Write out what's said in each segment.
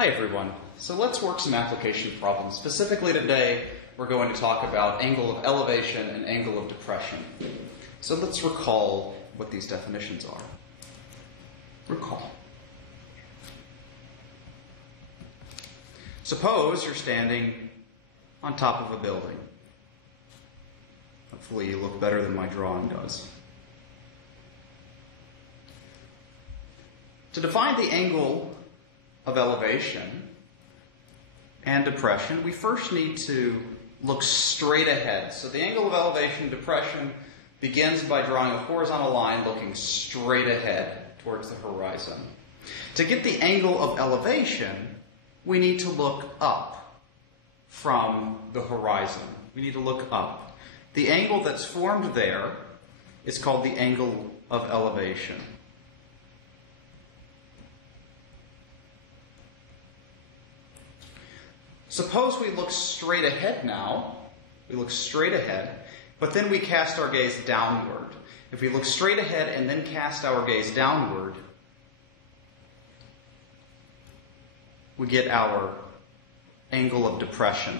Hi everyone. So let's work some application problems. Specifically today, we're going to talk about angle of elevation and angle of depression. So let's recall what these definitions are. Recall. Suppose you're standing on top of a building. Hopefully you look better than my drawing does. To define the angle of elevation and depression, we first need to look straight ahead. So the angle of elevation and depression begins by drawing a horizontal line looking straight ahead towards the horizon. To get the angle of elevation, we need to look up from the horizon. We need to look up. The angle that's formed there is called the angle of elevation. Suppose we look straight ahead now. We look straight ahead, but then we cast our gaze downward. If we look straight ahead and then cast our gaze downward, we get our angle of depression.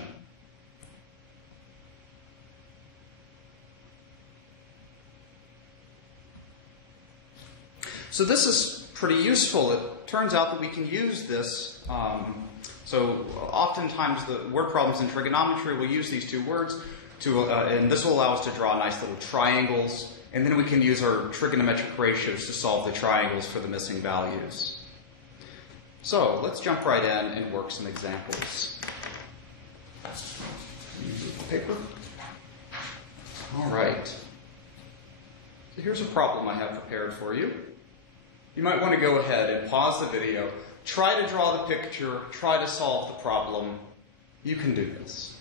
So this is pretty useful. It turns out that we can use this. So oftentimes the word problems in trigonometry will use these two words, and this will allow us to draw nice little triangles, and then we can use our trigonometric ratios to solve the triangles for the missing values. So let's jump right in and work some examples. Paper. All right. So here's a problem I have prepared for you. You might want to go ahead and pause the video. Try to draw the picture, try to solve the problem. You can do this.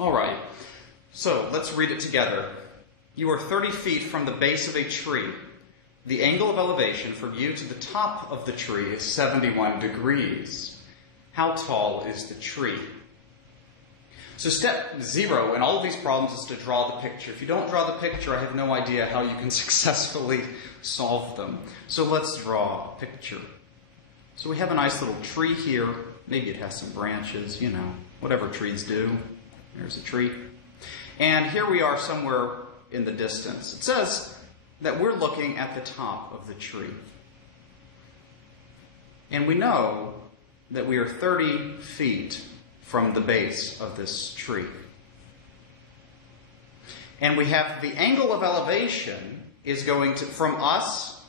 All right, so let's read it together. You are 30 feet from the base of a tree. The angle of elevation from you to the top of the tree is 71 degrees. How tall is the tree? So step 0 in all of these problems is to draw the picture. If you don't draw the picture, I have no idea how you can successfully solve them. So let's draw a picture. So we have a nice little tree here. Maybe it has some branches, you know, whatever trees do. There's a tree. And here we are somewhere in the distance. It says that we're looking at the top of the tree. And we know that we are 30 feet from the base of this tree. And we have the angle of elevation is going to, from us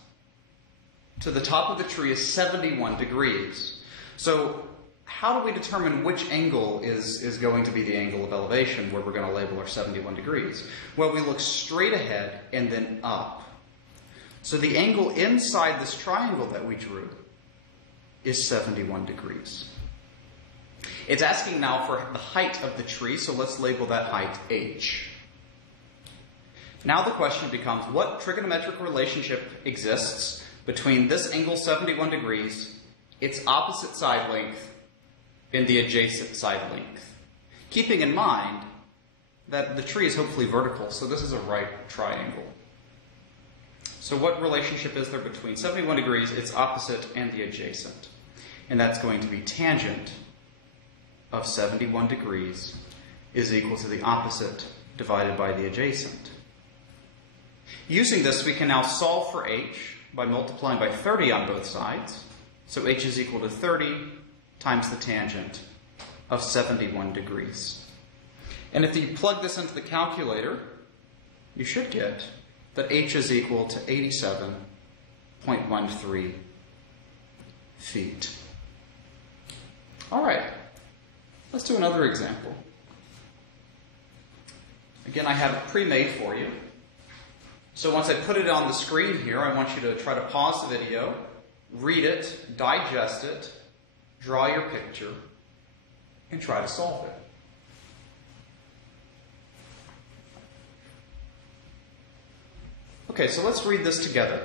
to the top of the tree is 71 degrees. So how do we determine which angle is going to be the angle of elevation where we're going to label our 71 degrees? Well, we look straight ahead and then up. So the angle inside this triangle that we drew is 71 degrees. It's asking now for the height of the tree, so let's label that height h. Now the question becomes, what trigonometric relationship exists between this angle 71 degrees, its opposite side length, and the adjacent side length? Keeping in mind that the tree is hopefully vertical, so this is a right triangle. So what relationship is there between 71 degrees, its opposite, and the adjacent? And that's going to be tangent of 71 degrees is equal to the opposite divided by the adjacent. Using this, we can now solve for h by multiplying by 30 on both sides. So h is equal to 30 times the tangent of 71 degrees. And if you plug this into the calculator, you should get that h is equal to 87.13 feet. All right. Let's do another example. Again, I have it pre-made for you. So once I put it on the screen here, I want you to try to pause the video, read it, digest it, draw your picture, and try to solve it. Okay, so let's read this together.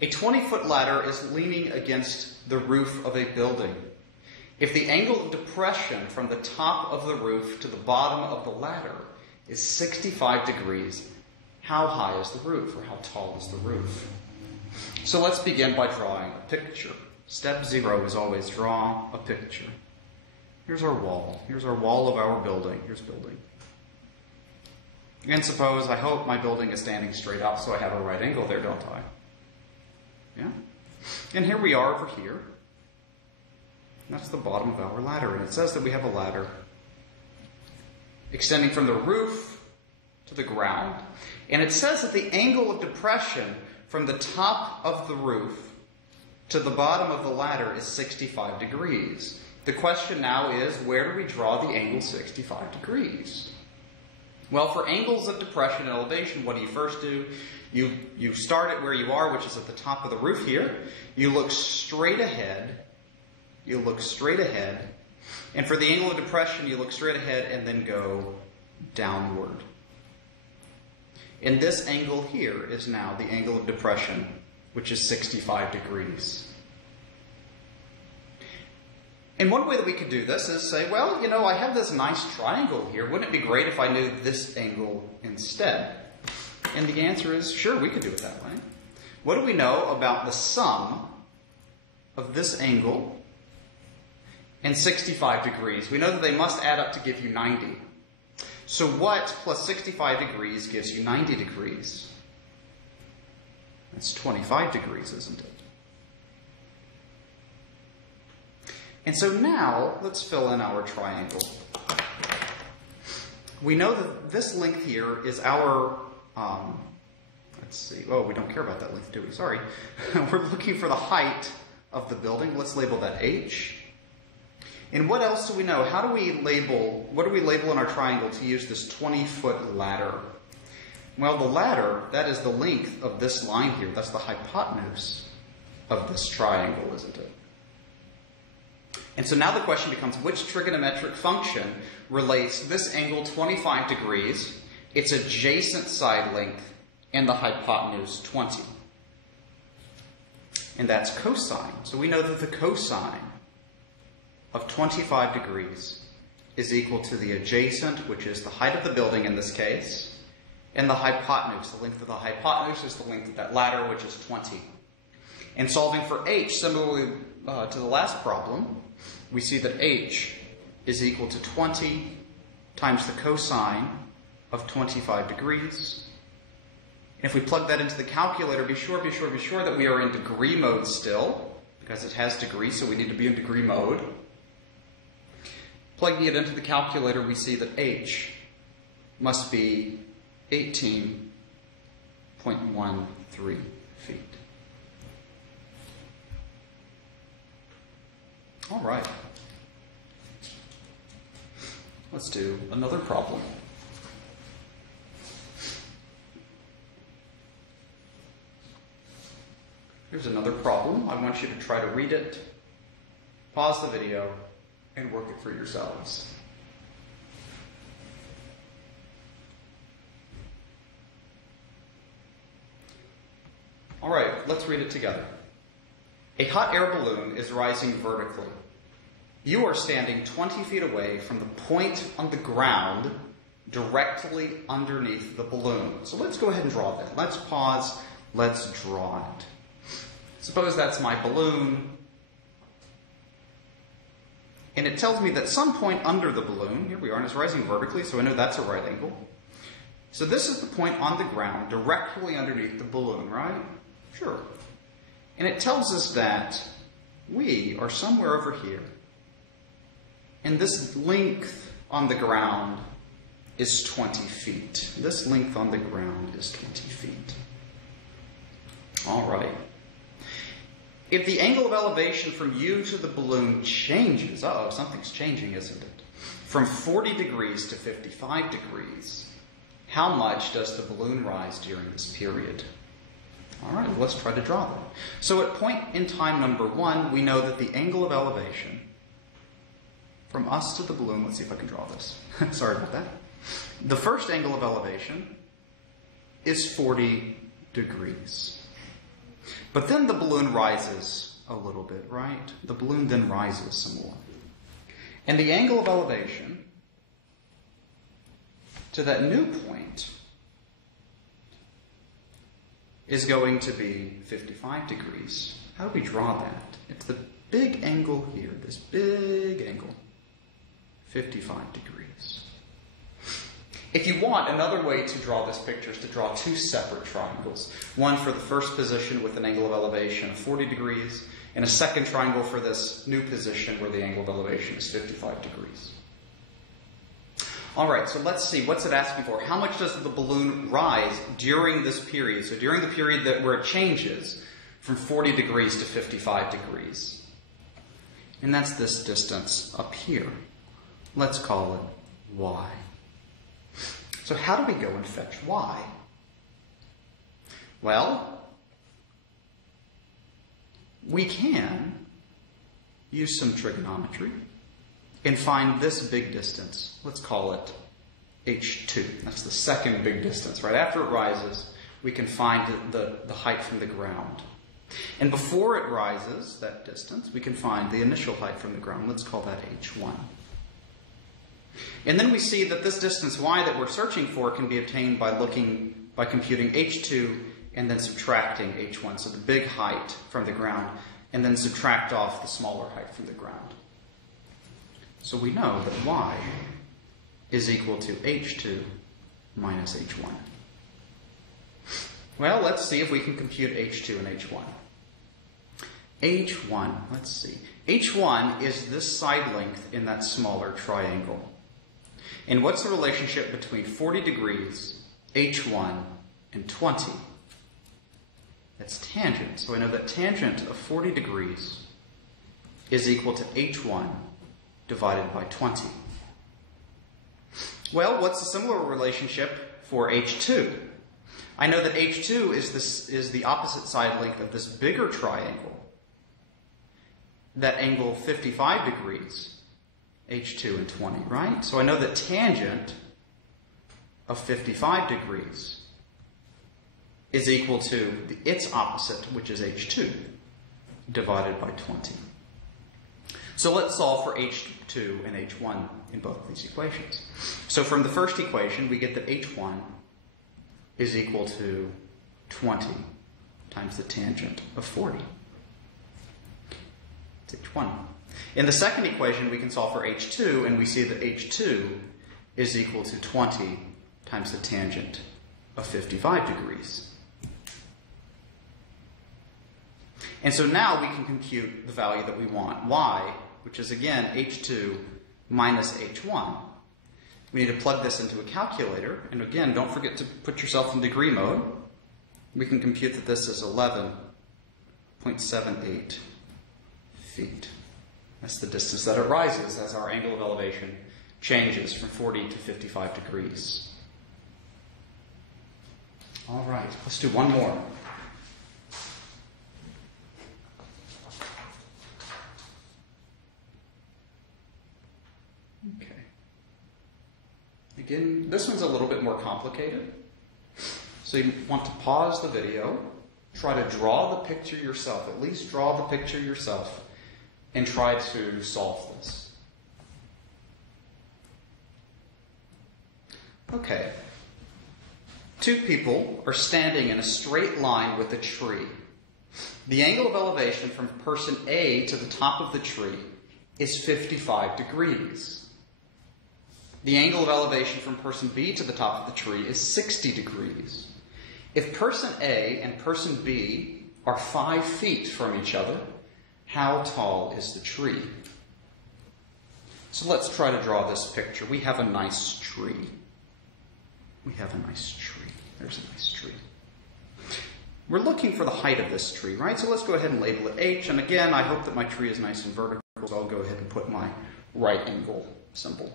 A 20-foot ladder is leaning against the roof of a building. If the angle of depression from the top of the roof to the bottom of the ladder is 65 degrees, how high is the roof, or how tall is the roof? So let's begin by drawing a picture. Step 0 is always draw a picture. Here's our wall. Here's our wall of our building. Here's building. And suppose, I hope my building is standing straight up so I have a right angle there, don't I? Yeah? And here we are over here. That's the bottom of our ladder. And it says that we have a ladder extending from the roof to the ground. And it says that the angle of depression from the top of the roof to the bottom of the ladder is 65 degrees. The question now is, where do we draw the angle 65 degrees? Well, for angles of depression and elevation, what do you first do? You start at where you are, which is at the top of the roof here. You look straight ahead. You look straight ahead. And for the angle of depression, you look straight ahead and then go downward. And this angle here is now the angle of depression, which is 65 degrees. And one way that we could do this is say, well, you know, I have this nice triangle here. Wouldn't it be great if I knew this angle instead? And the answer is, sure, we could do it that way. What do we know about the sum of this angle and 65 degrees? We know that they must add up to give you 90. So what plus 65 degrees gives you 90 degrees? That's 25 degrees, isn't it? And so now, let's fill in our triangle. We know that this length here is our, let's see, oh, we don't care about that length, do we? Sorry. We're looking for the height of the building. Let's label that H. And what else do we know? What do we label in our triangle to use this 20-foot ladder? Well, the ladder, that is the length of this line here. That's the hypotenuse of this triangle, isn't it? And so now the question becomes, which trigonometric function relates this angle 25 degrees, its adjacent side length, and the hypotenuse 20? And that's cosine. So we know that the cosine of 25 degrees is equal to the adjacent, which is the height of the building in this case, and the hypotenuse. The length of the hypotenuse is the length of that ladder, which is 20. And solving for h, similarly to the last problem, we see that h is equal to 20 times the cosine of 25 degrees. And if we plug that into the calculator, be sure that we are in degree mode still, because it has degrees, so we need to be in degree mode. Plugging it into the calculator, we see that h must be 18.13 feet. All right. Let's do another problem. Here's another problem. I want you to try to read it, pause the video, and work it for yourselves. All right, let's read it together. A hot air balloon is rising vertically. You are standing 20 feet away from the point on the ground directly underneath the balloon. So let's go ahead and draw that. Let's pause. Let's draw it. Suppose that's my balloon. And it tells me that some point under the balloon, here we are, and it's rising vertically, so I know that's a right angle. So this is the point on the ground directly underneath the balloon, right? Sure. And it tells us that we are somewhere over here. And this length on the ground is 20 feet. This length on the ground is 20 feet. All right. If the angle of elevation from you to the balloon changes, something's changing, isn't it? From 40 degrees to 55 degrees, how much does the balloon rise during this period? All right, let's try to draw that. So at point in time number 1, we know that the angle of elevation from us to the balloon, let's see if I can draw this. Sorry about that. The first angle of elevation is 40 degrees. But then the balloon rises a little bit, right? The balloon then rises some more. And the angle of elevation to that new point is going to be 55 degrees. How do we draw that? It's the big angle here, this big angle, 55 degrees. If you want, another way to draw this picture is to draw two separate triangles. One for the first position with an angle of elevation of 40 degrees, and a second triangle for this new position where the angle of elevation is 55 degrees. All right, so let's see. What's it asking for? How much does the balloon rise during this period? So during the period where it changes from 40 degrees to 55 degrees. And that's this distance up here. Let's call it y. So how do we go and fetch y? Well, we can use some trigonometry and find this big distance. Let's call it h2. That's the second big distance. Right after it rises, we can find the height from the ground. And before it rises, that distance, we can find the initial height from the ground. Let's call that h1. And then we see that this distance y that we're searching for can be obtained by computing h2 and then subtracting h1. So the big height from the ground, and then subtract off the smaller height from the ground. So we know that y is equal to h2 minus h1. Well, let's see if we can compute h2 and h1. h1, let's see. h1 is this side length in that smaller triangle. And what's the relationship between 40 degrees, h1, and 20? That's tangent. So I know that tangent of 40 degrees is equal to h1 divided by 20. Well, what's a similar relationship for h2? I know that h2 is the opposite side length of this bigger triangle. That angle 55 degrees, h2 and 20, right? So I know that tangent of 55 degrees is equal to its opposite, which is h2, divided by 20. So let's solve for h2 and h1 in both of these equations. So from the first equation, we get that h1 is equal to 20 times the tangent of 40. It's h1. In the second equation, we can solve for h2, and we see that h2 is equal to 20 times the tangent of 55 degrees. And so now we can compute the value that we want, y, which is again h2 minus h1. We need to plug this into a calculator, and again, don't forget to put yourself in degree mode. We can compute that this is 11.78 feet. That's the distance that it rises as our angle of elevation changes from 40 to 55 degrees. All right, let's do one more. Okay. Again, this one's a little bit more complicated. So you want to pause the video, try to draw the picture yourself, at least draw the picture yourself, and try to solve this. Okay. Two people are standing in a straight line with a tree. The angle of elevation from person A to the top of the tree is 55 degrees. The angle of elevation from person B to the top of the tree is 60 degrees. If person A and person B are 5 feet from each other, how tall is the tree? So let's try to draw this picture. We have a nice tree. We have a nice tree. There's a nice tree. We're looking for the height of this tree, right? So let's go ahead and label it H. And again, I hope that my tree is nice and vertical, so I'll go ahead and put my right angle symbol.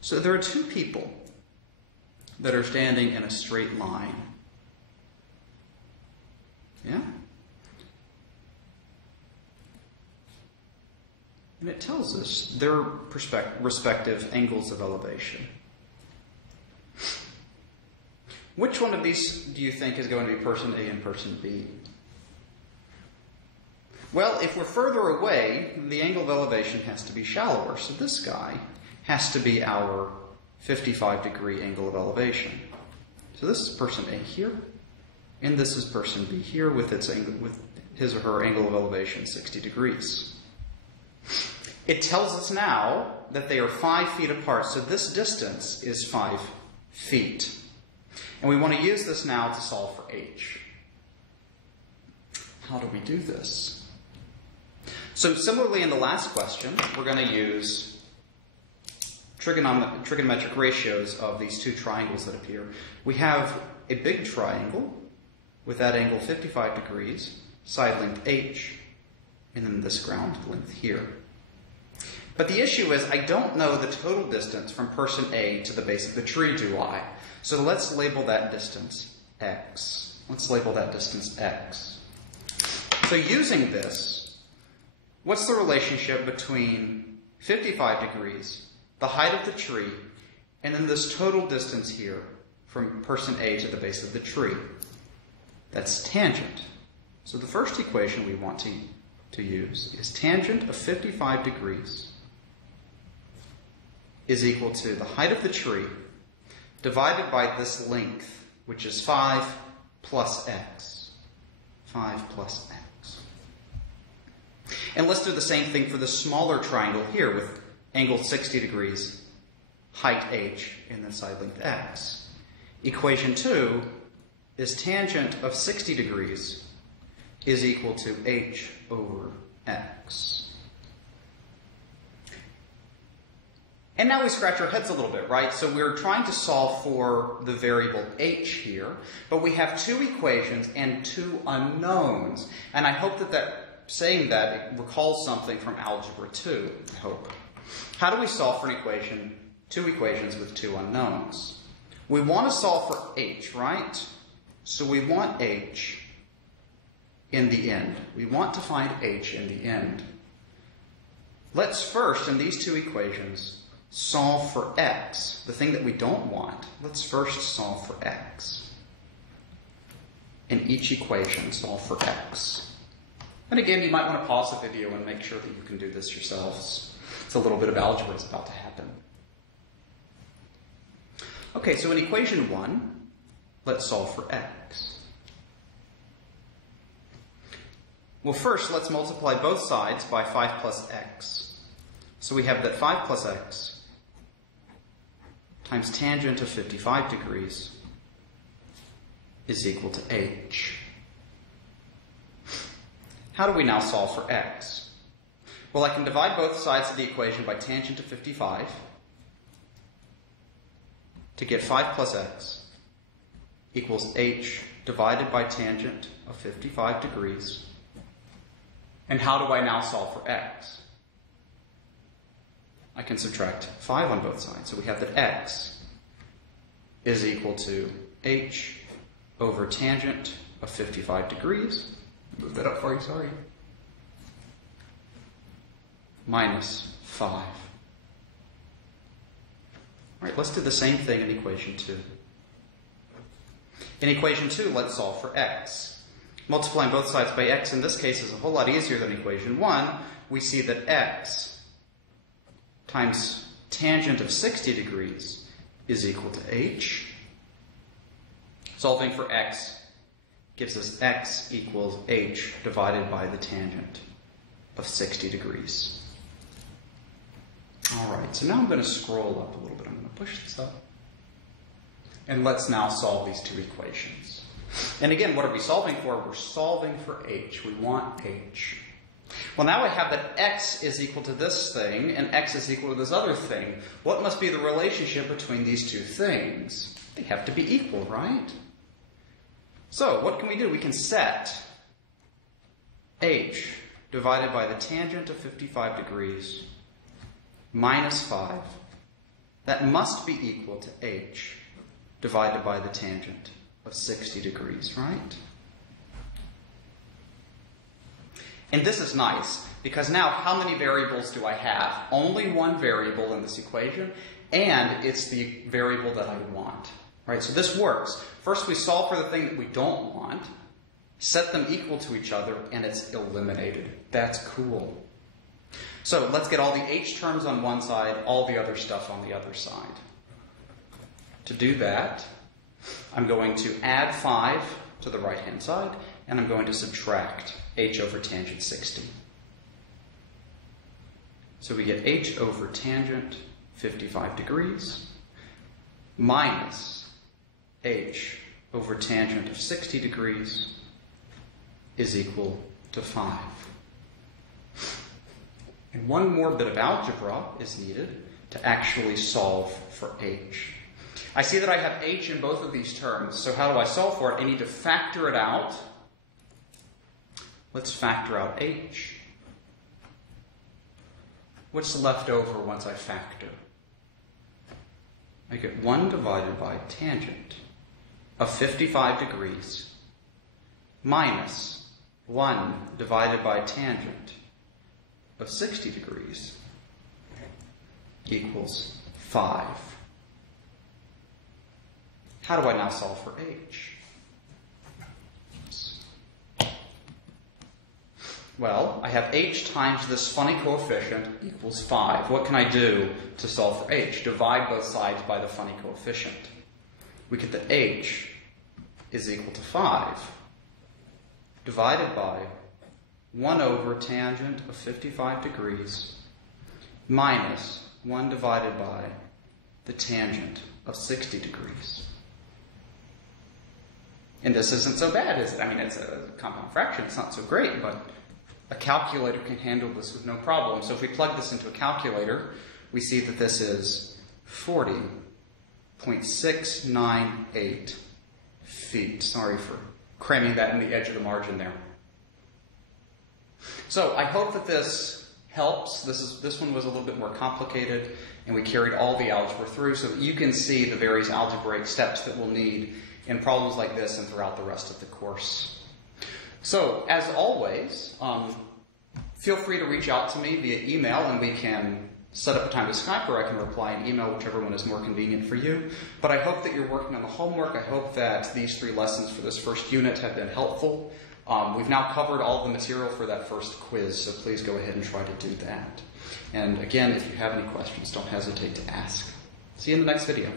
So there are two people that are standing in a straight line. Yeah? And it tells us their respective angles of elevation. Which one of these do you think is going to be person A and person B? Well, if we're further away, the angle of elevation has to be shallower. So this guy has to be our 55 degree angle of elevation. So this is person A here, And this is person B here with his or her angle of elevation 60 degrees. It tells us now that they are 5 feet apart, so this distance is 5 feet. And we want to use this now to solve for h. How do we do this? So similarly in the last question, we're going to use trigonometric ratios of these two triangles that appear. We have a big triangle with that angle 55 degrees, side length h, and then this ground length here. But the issue is I don't know the total distance from person A to the base of the tree, do I? So let's label that distance x. Let's label that distance x. So using this, what's the relationship between 55 degrees, the height of the tree, and then this total distance here from person A to the base of the tree? That's tangent. So the first equation we want to use is tangent of 55 degrees is equal to the height of the tree divided by this length, which is 5 plus x. 5 plus x. And let's do the same thing for the smaller triangle here with angle 60 degrees, height h, and then side length x. Equation 2 is tangent of 60 degrees is equal to h over x. And now we scratch our heads a little bit, right? So we're trying to solve for the variable h here, but we have two equations and two unknowns. And I hope that saying that it recalls something from Algebra 2, I hope. How do we solve for an equation, two equations with two unknowns? We want to solve for h, right? So we want h in the end. We want to find h in the end. Let's first, in these two equations, solve for x, the thing that we don't want. Let's first solve for x. In each equation, solve for x. And again, you might want to pause the video and make sure that you can do this yourselves. It's a little bit of algebra that's about to happen. Okay, so in equation 1, let's solve for x. Well, first, let's multiply both sides by 5 plus x. So we have that 5 plus x times tangent of 55 degrees is equal to h. How do we now solve for x? Well, I can divide both sides of the equation by tangent of 55 to get 5 plus x equals h divided by tangent of 55 degrees. And how do I now solve for x? I can subtract 5 on both sides. So we have that x is equal to h over tangent of 55 degrees. Move that up for you, sorry. Minus 5. All right, let's do the same thing in equation 2. In equation 2, let's solve for x. Multiplying both sides by x in this case is a whole lot easier than equation 1. We see that x times tangent of 60 degrees is equal to h. Solving for x gives us x equals h divided by the tangent of 60 degrees. All right, so now I'm going to scroll up a little bit. I'm going to push this up. And let's now solve these two equations. And again, what are we solving for? We're solving for h. We want h. Well, now I have that x is equal to this thing, and x is equal to this other thing. What must be the relationship between these two things? They have to be equal, right? So, what can we do? We can set h divided by the tangent of 55 degrees minus 5. That must be equal to h divided by the tangent of 60 degrees, right? And this is nice, because now how many variables do I have? Only one variable in this equation, and it's the variable that I want. Right? So this works. First we solve for the thing that we don't want, set them equal to each other, and it's eliminated. That's cool. So let's get all the h terms on one side, all the other stuff on the other side. To do that, I'm going to add 5 to the right-hand side, and I'm going to subtract h over tangent 60. So we get h over tangent 55 degrees minus h over tangent of 60 degrees is equal to 5. And one more bit of algebra is needed to actually solve for h. I see that I have h in both of these terms, so how do I solve for it? I need to factor it out. Let's factor out h. What's left over once I factor? I get 1 divided by tangent of 55 degrees minus 1 divided by tangent of 60 degrees equals 5. How do I now solve for h? Well, I have h times this funny coefficient equals 5. What can I do to solve for h? Divide both sides by the funny coefficient. We get that h is equal to 5 divided by 1 over tangent of 55 degrees minus 1 divided by the tangent of 60 degrees. And this isn't so bad, is it? I mean, it's a compound fraction. It's not so great, but a calculator can handle this with no problem. So if we plug this into a calculator, we see that this is 40.698 feet. Sorry for cramming that in the edge of the margin there. So I hope that this helps. This one was a little bit more complicated, and we carried all the algebra through so that you can see the various algebraic steps that we'll need in problems like this and throughout the rest of the course. So, as always, feel free to reach out to me via email, and we can set up a time to Skype, or I can reply in email, whichever one is more convenient for you. But I hope that you're working on the homework. I hope that these 3 lessons for this first unit have been helpful. We've now covered all the material for that first quiz, so please go ahead and try to do that. And again, if you have any questions, don't hesitate to ask. See you in the next video.